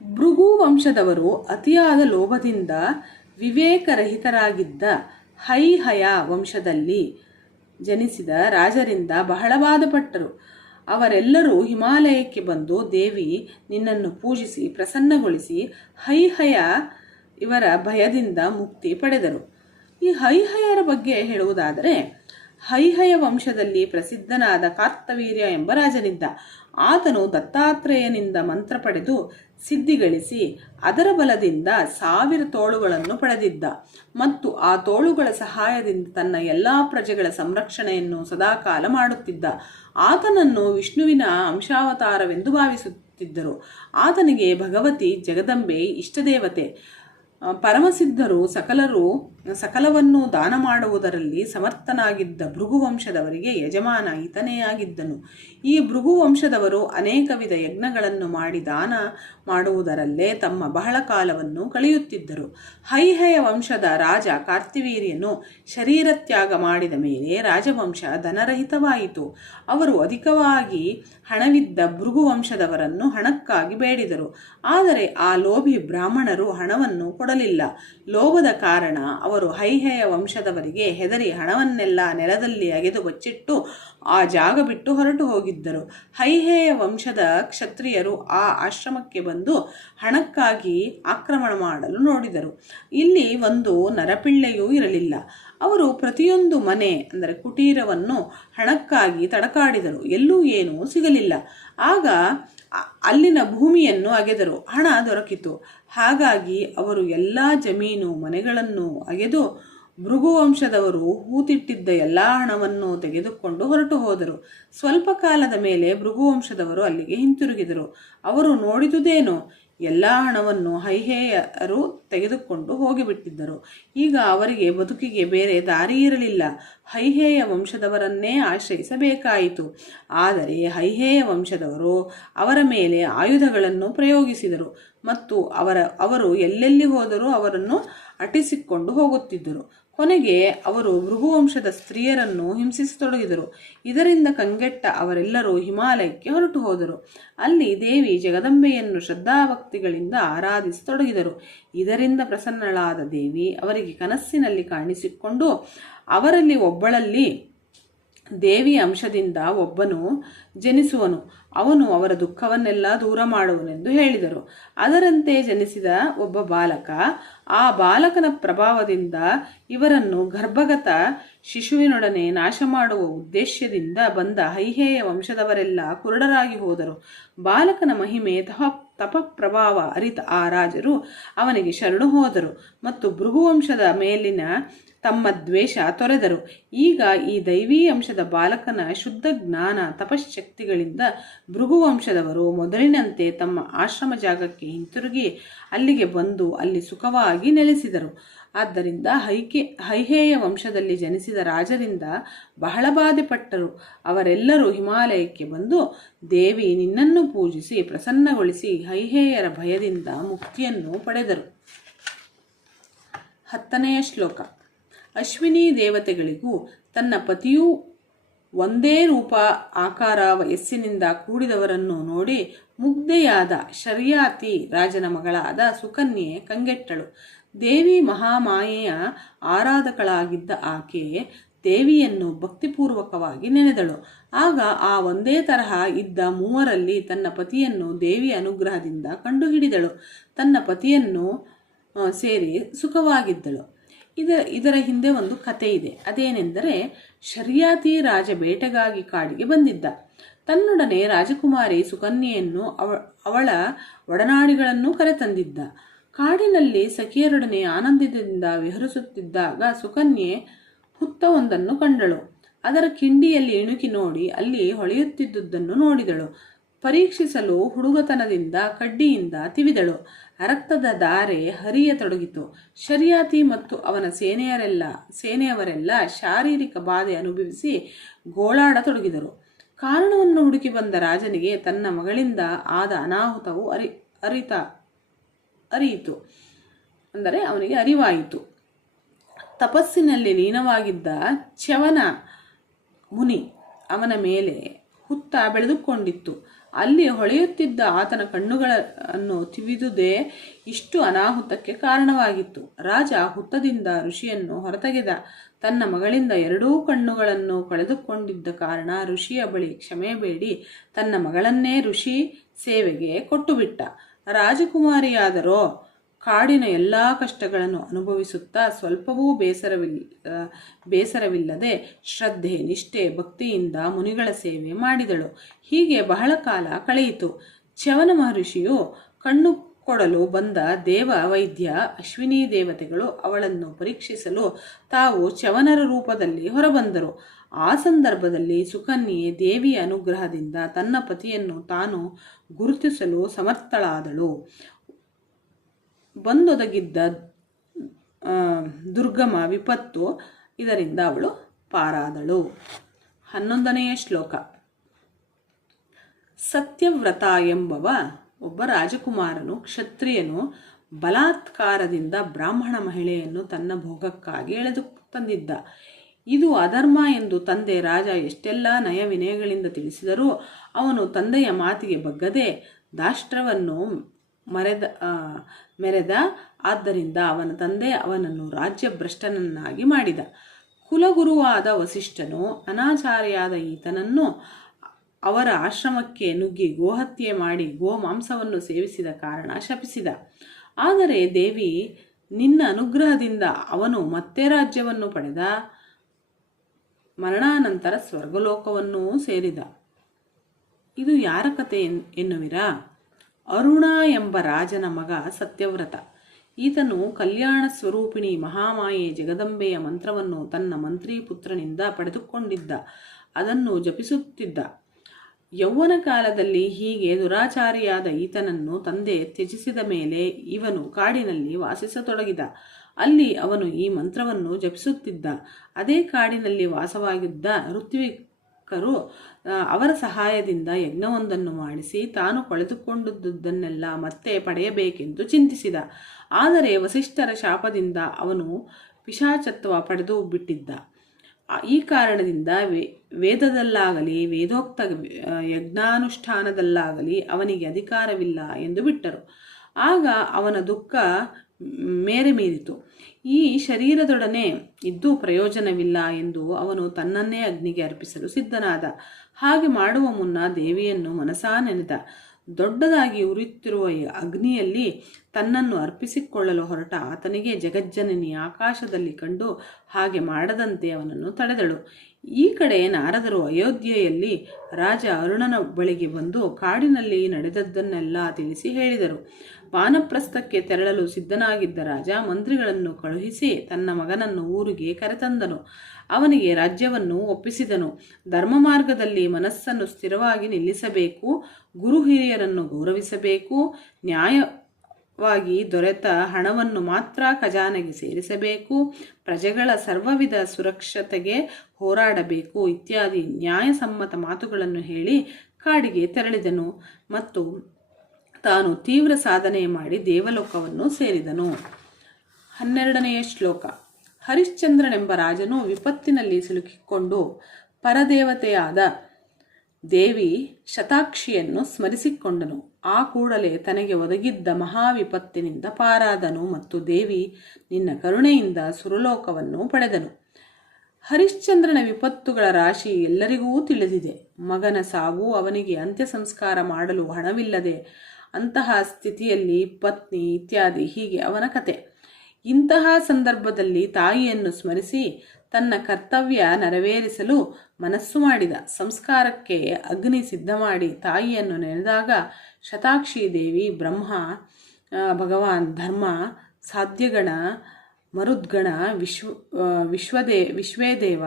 ಭೃಗು ವಂಶದವರು ಅತಿಯಾದ ಲೋಭದಿಂದ ವಿವೇಕರಹಿತರಾಗಿದ್ದ ಹೈಹಯ ವಂಶದಲ್ಲಿ ಜನಿಸಿದ ರಾಜರಿಂದ ಬಹಳ ಬಾಧಪಟ್ಟರು. ಅವರೆಲ್ಲರೂ ಹಿಮಾಲಯಕ್ಕೆ ಬಂದು ದೇವಿ ನಿನ್ನನ್ನು ಪೂಜಿಸಿ ಪ್ರಸನ್ನಗೊಳಿಸಿ ಹೈಹಯ ಇವರ ಭಯದಿಂದ ಮುಕ್ತಿ ಪಡೆದರು. ಈ ಹೈಹಯರ ಬಗ್ಗೆ ಹೇಳುವುದಾದರೆ, ಹೈಹಯ ವಂಶದಲ್ಲಿ ಪ್ರಸಿದ್ಧನಾದ ಕಾರ್ತವೀರ್ಯ ಎಂಬ ರಾಜನಿದ್ದ. ಆತನು ದತ್ತಾತ್ರೇಯನಿಂದ ಮಂತ್ರ ಪಡೆದು ಸಿದ್ಧಿಗಳಿಸಿ ಅದರ ಬಲದಿಂದ 1000 ತೋಳುಗಳನ್ನು ಪಡೆದಿದ್ದ ಮತ್ತು ಆ ತೋಳುಗಳ ಸಹಾಯದಿಂದ ತನ್ನ ಎಲ್ಲ ಪ್ರಜೆಗಳ ಸಂರಕ್ಷಣೆಯನ್ನು ಸದಾಕಾಲ ಮಾಡುತ್ತಿದ್ದ. ಆತನನ್ನು ವಿಷ್ಣುವಿನ ಅಂಶಾವತಾರವೆಂದು ಭಾವಿಸುತ್ತಿದ್ದರು. ಆತನಿಗೆ ಭಗವತಿ ಜಗದಂಬೆ ಇಷ್ಟದೇವತೆ. ಪರಮಸಿದ್ಧರು ಸಕಲವನ್ನು ದಾನ ಮಾಡುವುದರಲ್ಲಿ ಸಮರ್ಥನಾಗಿದ್ದ ಭೃಗುವಂಶದವರಿಗೆ ಯಜಮಾನ ಈತನೇ ಆಗಿದ್ದನು. ಈ ಭೃಗುವಂಶದವರು ಅನೇಕ ವಿಧ ಯಜ್ಞಗಳನ್ನು ಮಾಡಿ ದಾನ ಮಾಡುವುದರಲ್ಲೇ ತಮ್ಮ ಬಹಳ ಕಾಲವನ್ನು ಕಳೆಯುತ್ತಿದ್ದರು. ಹೈಹಯ ವಂಶದ ರಾಜ ಕಾರ್ತಿವೀರ್ಯನು ಶರೀರತ್ಯಾಗ ಮಾಡಿದ ಮೇಲೆ ರಾಜವಂಶ ಧನರಹಿತವಾಯಿತು. ಅವರು ಅಧಿಕವಾಗಿ ಹಣವಿದ್ದ ಭೃಗುವಂಶದವರನ್ನು ಹಣಕ್ಕಾಗಿ ಬೇಡಿದರು. ಆದರೆ ಆ ಲೋಭಿ ಬ್ರಾಹ್ಮಣರು ಹಣವನ್ನು ಕೊಡಲಿಲ್ಲ. ಲೋಭದ ಕಾರಣ ಅವರು ಹೈಹಯ ವಂಶದವರಿಗೆ ಹೆದರಿ ಹಣವನ್ನೆಲ್ಲ ನೆಲದಲ್ಲಿ ಅಗೆದು ಬಚ್ಚಿಟ್ಟು ಆ ಜಾಗ ಬಿಟ್ಟು ಹೊರಟು ಹೋಗಿದ್ದರು. ಹೈಹೇಯ ವಂಶದ ಕ್ಷತ್ರಿಯರು ಆ ಆಶ್ರಮಕ್ಕೆ ಬಂದು ಹಣಕ್ಕಾಗಿ ಆಕ್ರಮಣ ಮಾಡಲು ನೋಡಿದರು. ಇಲ್ಲಿ ಒಂದು ನರಪಿಳ್ಳೆಯೂ ಇರಲಿಲ್ಲ. ಅವರು ಪ್ರತಿಯೊಂದು ಮನೆ ಅಂದರೆ ಕುಟೀರವನ್ನು ಹಣಕ್ಕಾಗಿ ತಡಕಾಡಿದರು. ಎಲ್ಲೂ ಏನೂ ಸಿಗಲಿಲ್ಲ. ಆಗ ಅಲ್ಲಿನ ಭೂಮಿಯನ್ನು ಅಗೆದರು. ಹಣ ದೊರಕಿತು. ಹಾಗಾಗಿ ಅವರು ಎಲ್ಲ ಜಮೀನು ಮನೆಗಳನ್ನು ಅಗೆದು ಭೃಗುವಂಶದವರು ಹೂತಿಟ್ಟಿದ್ದ ಎಲ್ಲ ಹಣವನ್ನು ತೆಗೆದುಕೊಂಡು ಹೊರಟು ಹೋದರು. ಸ್ವಲ್ಪ ಕಾಲದ ಮೇಲೆ ಭೃಗುವಂಶದವರು ಅಲ್ಲಿಗೆ ಹಿಂತಿರುಗಿದರು. ಅವರು ನೋಡಿದುದೇನು, ಎಲ್ಲ ಹಣವನ್ನು ಹೈಹೇಯರು ತೆಗೆದುಕೊಂಡು ಹೋಗಿಬಿಟ್ಟಿದ್ದರು. ಈಗ ಅವರಿಗೆ ಬದುಕಿಗೆ ಬೇರೆ ದಾರಿ ಇರಲಿಲ್ಲ. ಹೈಹೇಯ ವಂಶದವರನ್ನೇ ಆಶ್ರಯಿಸಬೇಕಾಯಿತು. ಆದರೆ ಹೈಹೇಯ ವಂಶದವರು ಅವರ ಮೇಲೆ ಆಯುಧಗಳನ್ನು ಪ್ರಯೋಗಿಸಿದರು ಮತ್ತು ಅವರು ಎಲ್ಲೆಲ್ಲಿ ಹೋದರೂ ಅವರನ್ನು ಅಟ್ಟಿಸಿಕೊಂಡು ಹೋಗುತ್ತಿದ್ದರು. ಕೊನೆಗೆ ಅವರು ಭೃಗುವಂಶದ ಸ್ತ್ರೀಯರನ್ನು ಹಿಂಸಿಸತೊಡಗಿದರು. ಇದರಿಂದ ಕಂಗೆಟ್ಟ ಅವರೆಲ್ಲರೂ ಹಿಮಾಲಯಕ್ಕೆ ಹೊರಟು ಹೋದರು. ಅಲ್ಲಿ ದೇವಿ ಜಗದಂಬೆಯನ್ನು ಶ್ರದ್ಧಾಭಕ್ತಿಗಳಿಂದ ಆರಾಧಿಸತೊಡಗಿದರು. ಇದರಿಂದ ಪ್ರಸನ್ನಳಾದ ದೇವಿ ಅವರಿಗೆ ಕನಸಿನಲ್ಲಿ ಕಾಣಿಸಿಕೊಂಡು ಅವರಲ್ಲಿ ಒಬ್ಬಳಲ್ಲಿ ದೇವಿಯ ಅಂಶದಿಂದ ಒಬ್ಬನು ಜನಿಸುವನು, ಅವನು ಅವರ ದುಃಖವನ್ನೆಲ್ಲ ದೂರ ಮಾಡುವನೆಂದು ಹೇಳಿದರು. ಅದರಂತೆ ಜನಿಸಿದ ಒಬ್ಬ ಬಾಲಕ. ಆ ಬಾಲಕನ ಪ್ರಭಾವದಿಂದ ಇವರನ್ನು ಗರ್ಭಗತ ಶಿಶುವಿನೊಡನೆ ನಾಶ ಮಾಡುವ ಉದ್ದೇಶದಿಂದ ಬಂದ ಹೈಹೇಯ ವಂಶದವರೆಲ್ಲ ಕುರುಡರಾಗಿ ಹೋದರು. ಬಾಲಕನ ಮಹಿಮೆ ತಪಪ್ರಭಾವ ಅರಿತ ಆ ರಾಜರು ಅವನಿಗೆ ಶರಣು ಹೋದರು ಮತ್ತು ಭೃಗುವಂಶದ ಮೇಲಿನ ತಮ್ಮ ದ್ವೇಷ ತೊರೆದರು. ಈಗ ಈ ದೈವೀ ಅಂಶದ ಬಾಲಕನ ಶುದ್ಧ ಜ್ಞಾನ ತಪಶಕ್ತಿಗಳಿಂದ ಭೃಗುವಂಶದವರು ಮೊದಲಿನಂತೆ ತಮ್ಮ ಆಶ್ರಮ ಜಾಗಕ್ಕೆ ಹಿಂತಿರುಗಿ ಅಲ್ಲಿಗೆ ಬಂದು ಅಲ್ಲಿ ಸುಖವಾಗಿ ನೆಲೆಸಿದರು. ಆದ್ದರಿಂದ ಹೈಹೇಯ ವಂಶದಲ್ಲಿ ಜನಿಸಿದ ರಾಜರಿಂದ ಬಹಳ ಬಾಧೆಪಟ್ಟರು. ಅವರೆಲ್ಲರೂ ಹಿಮಾಲಯಕ್ಕೆ ಬಂದು ದೇವಿ ನಿನ್ನನ್ನು ಪೂಜಿಸಿ ಪ್ರಸನ್ನಗೊಳಿಸಿ ಹೈಹೇಯರ ಭಯದಿಂದ ಮುಕ್ತಿಯನ್ನು ಪಡೆದರು. 10ನೇ ಶ್ಲೋಕ. ಅಶ್ವಿನಿ ದೇವತೆಗಳಿಗೂ ತನ್ನ ಪತಿಯೂ ಒಂದೇ ರೂಪ ಆಕಾರ ವಯಸ್ಸಿನಿಂದ ಕೂಡಿದವರನ್ನು ನೋಡಿ ಮುಗ್ಧೆಯಾದ ಶರ್ಯಾತಿ ರಾಜನ ಮಗಳಾದ ಸುಕನ್ಯೆ ಕಂಗೆಟ್ಟಳು. ದೇವಿ ಮಹಾಮಾಯೆಯ ಆರಾಧಕಳಾಗಿದ್ದ ಆಕೆ ದೇವಿಯನ್ನು ಭಕ್ತಿಪೂರ್ವಕವಾಗಿ ನೆನೆದಳು. ಆಗ ಆ ಒಂದೇ ತರಹ ಇದ್ದ ಮೂವರಲ್ಲಿ ತನ್ನ ಪತಿಯನ್ನು ದೇವಿಯ ಅನುಗ್ರಹದಿಂದ ಕಂಡುಹಿಡಿದಳು. ತನ್ನ ಪತಿಯನ್ನು ಸೇರಿ ಸುಖವಾಗಿದ್ದಳು. ಇದರ ಹಿಂದೆ ಒಂದು ಕತೆ ಇದೆ. ಅದೇನೆಂದರೆ, ಶರ್ಯಾತಿ ರಾಜ ಬೇಟೆಗಾಗಿ ಕಾಡಿಗೆ ಬಂದಿದ್ದ. ತನ್ನೊಡನೆ ರಾಜಕುಮಾರಿ ಸುಕನ್ಯೆಯನ್ನು ಅವಳ ಒಡನಾಡಿಗಳನ್ನು ಕರೆತಂದಿದ್ದ. ಕಾಡಿನಲ್ಲಿ ಸಖಿಯರೊಡನೆ ಆನಂದದಿಂದ ವಿಹರಿಸುತ್ತಿದ್ದಾಗ ಸುಕನ್ಯೆ ಹುತ್ತವೊಂದನ್ನು ಕಂಡಳು. ಅದರ ಕಿಂಡಿಯಲ್ಲಿ ಇಣುಕಿ ನೋಡಿ ಅಲ್ಲಿ ಹೊಳೆಯುತ್ತಿದ್ದುದನ್ನು ನೋಡಿದಳು. ಪರೀಕ್ಷಿಸಲು ಹುಡುಗತನದಿಂದ ಕಡ್ಡಿಯಿಂದ ತಿವಿದಳು. ರಕ್ತದ ಧಾರೆ ಹರಿಯತೊಡಗಿತು. ಶರ್ಯಾತಿ ಮತ್ತು ಅವನ ಸೇನೆಯವರೆಲ್ಲ ಶಾರೀರಿಕ ಬಾಧೆ ಅನುಭವಿಸಿ ಗೋಳಾಡತೊಡಗಿದರು. ಕಾರಣವನ್ನು ಹುಡುಕಿ ಬಂದ ರಾಜನಿಗೆ ತನ್ನ ಮಗಳಿಂದ ಆದ ಅನಾಹುತವು ಅರಿಯಿತು. ಅಂದರೆ ಅವನಿಗೆ ಅರಿವಾಯಿತು. ತಪಸ್ಸಿನಲ್ಲಿ ಲೀನವಾಗಿದ್ದ ಚ್ಯವನ ಮುನಿ ಅವನ ಮೇಲೆ ಹುತ್ತ ಬೆಳೆದುಕೊಂಡಿತ್ತು. ಅಲ್ಲಿ ಹೊಳೆಯುತ್ತಿದ್ದ ಆತನ ಕಣ್ಣುಗಳನ್ನು ತಿವಿದುದೇ ಇಷ್ಟು ಅನಾಹುತಕ್ಕೆ ಕಾರಣವಾಗಿತ್ತು. ರಾಜ ಹುತ್ತದಿಂದ ಋಷಿಯನ್ನು ಹೊರತೆಗೆದ. ತನ್ನ ಮಗಳಿಂದ ಎರಡೂ ಕಣ್ಣುಗಳನ್ನು ಕಳೆದುಕೊಂಡಿದ್ದ ಕಾರಣ ಋಷಿಯ ಬಳಿ ಕ್ಷಮೆ ಬೇಡಿ ತನ್ನ ಮಗಳನ್ನೇ ಋಷಿ ಸೇವೆಗೆ ಕೊಟ್ಟುಬಿಟ್ಟ. ರಾಜಕುಮಾರಿಯಾದರೋ ಕಾಡಿನ ಎಲ್ಲ ಕಷ್ಟಗಳನ್ನು ಅನುಭವಿಸುತ್ತಾ ಸ್ವಲ್ಪವೂ ಬೇಸರವಿಲ್ಲದೆ ಶ್ರದ್ಧೆ, ನಿಷ್ಠೆ, ಭಕ್ತಿಯಿಂದ ಮುನಿಗಳ ಸೇವೆ ಮಾಡಿದಳು. ಹೀಗೆ ಬಹಳ ಕಾಲ ಕಳೆಯಿತು. ಚ್ಯವನ ಮಹರ್ಷಿಯು ಕಣ್ಣು ಕೊಡಲು ಬಂದ ದೇವ ವೈದ್ಯ ಅಶ್ವಿನಿ ದೇವತೆಗಳು ಅವಳನ್ನು ಪರೀಕ್ಷಿಸಲು ತಾವು ಚ್ಯವನರ ರೂಪದಲ್ಲಿ ಹೊರಬಂದರು. ಆ ಸಂದರ್ಭದಲ್ಲಿ ಸುಕನ್ಯೆ ದೇವಿಯ ಅನುಗ್ರಹದಿಂದ ತನ್ನ ಪತಿಯನ್ನು ತಾನು ಗುರುತಿಸಲು ಸಮರ್ಥಳಾದಳು. ಬಂದೊದಗಿದ್ದ ದುರ್ಗಮ ವಿಪತ್ತು ಇದರಿಂದ ಅವಳು ಪಾರಾದಳು. 11ನೆಯ ಶ್ಲೋಕ. ಸತ್ಯವ್ರತ ಎಂಬವ ಒಬ್ಬ ರಾಜಕುಮಾರನು ಕ್ಷತ್ರಿಯನು ಬಲಾತ್ಕಾರದಿಂದ ಬ್ರಾಹ್ಮಣ ಮಹಿಳೆಯನ್ನು ತನ್ನ ಭೋಗಕ್ಕಾಗಿ ಎಳೆದು ತಂದಿದ್ದ. ಇದು ಅಧರ್ಮ ಎಂದು ತಂದೆ ರಾಜ ಎಷ್ಟೆಲ್ಲ ನಯ ವಿನಯಗಳಿಂದ ತಿಳಿಸಿದರೂ ಅವನು ತಂದೆಯ ಮಾತಿಗೆ ಬಗ್ಗದೆ ದಾಷ್ಟ್ರವನ್ನು ಮೆರೆದ. ಆದ್ದರಿಂದ ಅವನ ತಂದೆ ಅವನನ್ನು ರಾಜ್ಯಭ್ರಷ್ಟನನ್ನಾಗಿ ಮಾಡಿದ. ಕುಲಗುರುವಾದ ವಸಿಷ್ಠನು ಅನಾಚಾರಿಯಾದ ಈತನನ್ನು ಅವರ ಆಶ್ರಮಕ್ಕೆ ನುಗ್ಗಿ ಗೋಹತ್ಯೆ ಮಾಡಿ ಗೋಮಾಂಸವನ್ನು ಸೇವಿಸಿದ ಕಾರಣ ಶಪಿಸಿದ. ಆದರೆ ದೇವಿ ನಿನ್ನ ಅನುಗ್ರಹದಿಂದ ಅವನು ಮತ್ತೆ ರಾಜ್ಯವನ್ನು ಪಡೆದ. ಮರಣಾನಂತರ ಸ್ವರ್ಗಲೋಕವನ್ನೂ ಸೇರಿದ. ಇದು ಯಾರ ಕತೆ ಎನ್ನುವಿರಾ? ಅರುಣ ಎಂಬ ರಾಜನ ಮಗ ಸತ್ಯವ್ರತ. ಈತನು ಕಲ್ಯಾಣ ಸ್ವರೂಪಿಣಿ ಮಹಾಮಾಯೆ ಜಗದಂಬೆಯ ಮಂತ್ರವನ್ನು ತನ್ನ ಮಂತ್ರಿ ಪುತ್ರನಿಂದ ಪಡೆದುಕೊಂಡಿದ್ದ. ಅದನ್ನು ಜಪಿಸುತ್ತಿದ್ದ. ಯೌವನ ಕಾಲದಲ್ಲಿ ಹೀಗೆ ದುರಾಚಾರಿಯಾದ ಈತನನ್ನು ತಂದೆ ತ್ಯಜಿಸಿದ ಮೇಲೆ ಇವನು ಕಾಡಿನಲ್ಲಿ ವಾಸಿಸತೊಡಗಿದ. ಅಲ್ಲಿ ಅವನು ಈ ಮಂತ್ರವನ್ನು ಜಪಿಸುತ್ತಿದ್ದ. ಅದೇ ಕಾಡಿನಲ್ಲಿ ವಾಸವಾಗಿದ್ದ ಋತ್ವಿಕರು ಅವರ ಸಹಾಯದಿಂದ ಯಜ್ಞವೊಂದನ್ನು ಮಾಡಿಸಿ ತಾನು ಕಳೆದುಕೊಂಡದ್ದನ್ನೆಲ್ಲ ಮತ್ತೆ ಪಡೆಯಬೇಕೆಂದು ಚಿಂತಿಸಿದ. ಆದರೆ ವಸಿಷ್ಠರ ಶಾಪದಿಂದ ಅವನು ಪಿಶಾಚತ್ವ ಪಡೆದು ಬಿಟ್ಟಿದ್ದ. ಈ ಕಾರಣದಿಂದ ವೇದದಲ್ಲಾಗಲಿ ವೇದೋಕ್ತ ಯಜ್ಞಾನುಷ್ಠಾನದಲ್ಲಾಗಲಿ ಅವನಿಗೆ ಅಧಿಕಾರವಿಲ್ಲ ಎಂದು ಬಿಟ್ಟರು. ಆಗ ಅವನ ದುಃಖ ಮೇರೆ ಮೀರಿತು. ಈ ಶರೀರದೊಡನೆ ಇದ್ದು ಪ್ರಯೋಜನವಿಲ್ಲ ಎಂದು ಅವನು ತನ್ನನ್ನೇ ಅಗ್ನಿಗೆ ಅರ್ಪಿಸಲು ಸಿದ್ಧನಾದ. ಹಾಗೆ ಮಾಡುವ ಮುನ್ನ ದೇವಿಯನ್ನು ಮನಸಾ ನೆನೆದ. ದೊಡ್ಡದಾಗಿ ಉರಿಯುತ್ತಿರುವ ಅಗ್ನಿಯಲ್ಲಿ ತನ್ನನ್ನು ಅರ್ಪಿಸಿಕೊಳ್ಳಲು ಹೊರಟ ಆತನಿಗೆ ಜಗಜ್ಜನನಿ ಆಕಾಶದಲ್ಲಿ ಕಂಡು ಹಾಗೆ ಮಾಡದಂತೆ ಅವನನ್ನು ತಡೆದಳು. ಈ ಕಡೆ ನಾರದರು ಅಯೋಧ್ಯೆಯಲ್ಲಿ ರಾಜ ಅರುಣನ ಬಳಿಗೆ ಬಂದು ಕಾಡಿನಲ್ಲಿ ನಡೆದದ್ದನ್ನೆಲ್ಲ ತಿಳಿಸಿ ಹೇಳಿದರು. ವಾನಪ್ರಸ್ಥಕ್ಕೆ ತೆರಳಲು ಸಿದ್ಧನಾಗಿದ್ದ ರಾಜ ಮಂತ್ರಿಗಳನ್ನು ಕಳುಹಿಸಿ ತನ್ನ ಮಗನನ್ನು ಊರಿಗೆ ಕರೆತಂದನು. ಅವನಿಗೆ ರಾಜ್ಯವನ್ನು ಒಪ್ಪಿಸಿದನು. ಧರ್ಮ ಮಾರ್ಗದಲ್ಲಿ ಮನಸ್ಸನ್ನು ಸ್ಥಿರವಾಗಿ ನಿಲ್ಲಿಸಬೇಕು. ಗುರು ಹಿರಿಯರನ್ನು ಗೌರವಿಸಬೇಕು. ನ್ಯಾಯವಾಗಿ ದೊರೆತ ಹಣವನ್ನು ಮಾತ್ರ ಖಜಾನೆಗೆ ಸೇರಿಸಬೇಕು. ಪ್ರಜೆಗಳ ಸರ್ವವಿಧ ಸುರಕ್ಷತೆಗೆ ಹೋರಾಡಬೇಕು ಇತ್ಯಾದಿ ನ್ಯಾಯಸಮ್ಮತ ಮಾತುಗಳನ್ನು ಹೇಳಿ ಕಾಡಿಗೆ ತೆರಳಿದನು ಮತ್ತು ತಾನು ತೀವ್ರ ಸಾಧನೆ ಮಾಡಿ ದೇವಲೋಕವನ್ನು ಸೇರಿದನು. 12ನೆಯ ಶ್ಲೋಕ. ಹರಿಶ್ಚಂದ್ರನೆಂಬ ರಾಜನು ವಿಪತ್ತಿನಲ್ಲಿ ಸಿಲುಕಿಕೊಂಡು ಪರದೇವತೆಯಾದ ದೇವಿ ಶತಾಕ್ಷಿಯನ್ನು ಸ್ಮರಿಸಿಕೊಂಡನು. ಆ ಕೂಡಲೇ ತನಗೆ ಒದಗಿದ್ದ ಮಹಾವಿಪತ್ತಿನಿಂದ ಪಾರಾದನು ಮತ್ತು ದೇವಿ ನಿನ್ನ ಕರುಣೆಯಿಂದ ಸುರಲೋಕವನ್ನು ಪಡೆದನು. ಹರಿಶ್ಚಂದ್ರನ ವಿಪತ್ತುಗಳ ರಾಶಿ ಎಲ್ಲರಿಗೂ ತಿಳಿದಿದೆ. ಮಗನ ಸಾವು, ಅವನಿಗೆ ಅಂತ್ಯ ಸಂಸ್ಕಾರ ಮಾಡಲು ಹಣವಿಲ್ಲದೆ ಅಂತಹ ಸ್ಥಿತಿಯಲ್ಲಿ ಪತ್ನಿ ಇತ್ಯಾದಿ, ಹೀಗೆ ಅವನ ಕತೆ. ಇಂತಹ ಸಂದರ್ಭದಲ್ಲಿ ತಾಯಿಯನ್ನು ಸ್ಮರಿಸಿ ತನ್ನ ಕರ್ತವ್ಯ ನೆರವೇರಿಸಲು ಮನಸ್ಸು ಮಾಡಿದ. ಸಂಸ್ಕಾರಕ್ಕೆ ಅಗ್ನಿ ಸಿದ್ಧ ಮಾಡಿ ತಾಯಿಯನ್ನು ನೆನೆದಾಗ ಶತಾಕ್ಷಿ ದೇವಿ, ಬ್ರಹ್ಮ, ಭಗವಾನ್, ಧರ್ಮ, ಸಾಧ್ಯಗಣ, ಮರುದ್ಗಣ, ವಿಶ್ವೇದೇವ,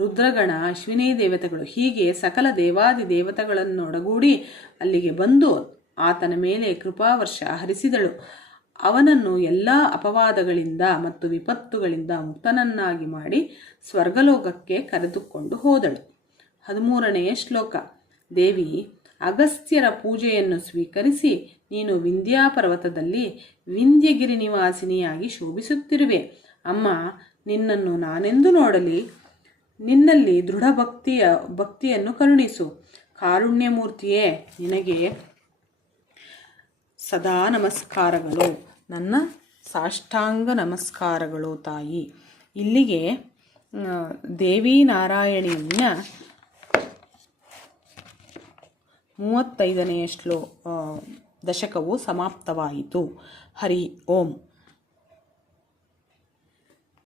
ರುದ್ರಗಣ, ಅಶ್ವಿನಿ ದೇವತೆಗಳು ಹೀಗೆ ಸಕಲ ದೇವಾದಿ ದೇವತೆಗಳನ್ನೊಡಗೂಡಿ ಅಲ್ಲಿಗೆ ಬಂದು ಆತನ ಮೇಲೆ ಕೃಪಾವರ್ಷ ಹರಿಸಿದಳು. ಅವನನ್ನು ಎಲ್ಲ ಅಪವಾದಗಳಿಂದ ಮತ್ತು ವಿಪತ್ತುಗಳಿಂದ ಮುಕ್ತನನ್ನಾಗಿ ಮಾಡಿ ಸ್ವರ್ಗಲೋಕಕ್ಕೆ ಕರೆದುಕೊಂಡು ಹೋದಳು. 13ನೆಯ ಶ್ಲೋಕ. ದೇವಿ ಅಗಸ್ತ್ಯರ ಪೂಜೆಯನ್ನು ಸ್ವೀಕರಿಸಿ, ನೀನು ವಿಂಧ್ಯ ಪರ್ವತದಲ್ಲಿ ವಿಂಧ್ಯಗಿರಿ ನಿವಾಸಿನಿಯಾಗಿ ಶೋಭಿಸುತ್ತಿರುವೆ. ಅಮ್ಮ, ನಿನ್ನನ್ನು ನಾನೆಂದು ನೋಡಲಿ? ನಿನ್ನಲ್ಲಿ ದೃಢ ಭಕ್ತಿಯನ್ನು ಕರುಣಿಸು. ಕಾರುಣ್ಯಮೂರ್ತಿಯೇ, ನಿನಗೆ ಸದಾ ನಮಸ್ಕಾರಗಳು, ನನ್ನ ಸಾಷ್ಟಾಂಗ ನಮಸ್ಕಾರಗಳು ತಾಯಿ. ಇಲ್ಲಿಗೆ ದೇವಿ ನಾರಾಯಣಿಯ 35ನೇ ದಶಕವು ಸಮಾಪ್ತವಾಯಿತು. ಹರಿ ಓಂ.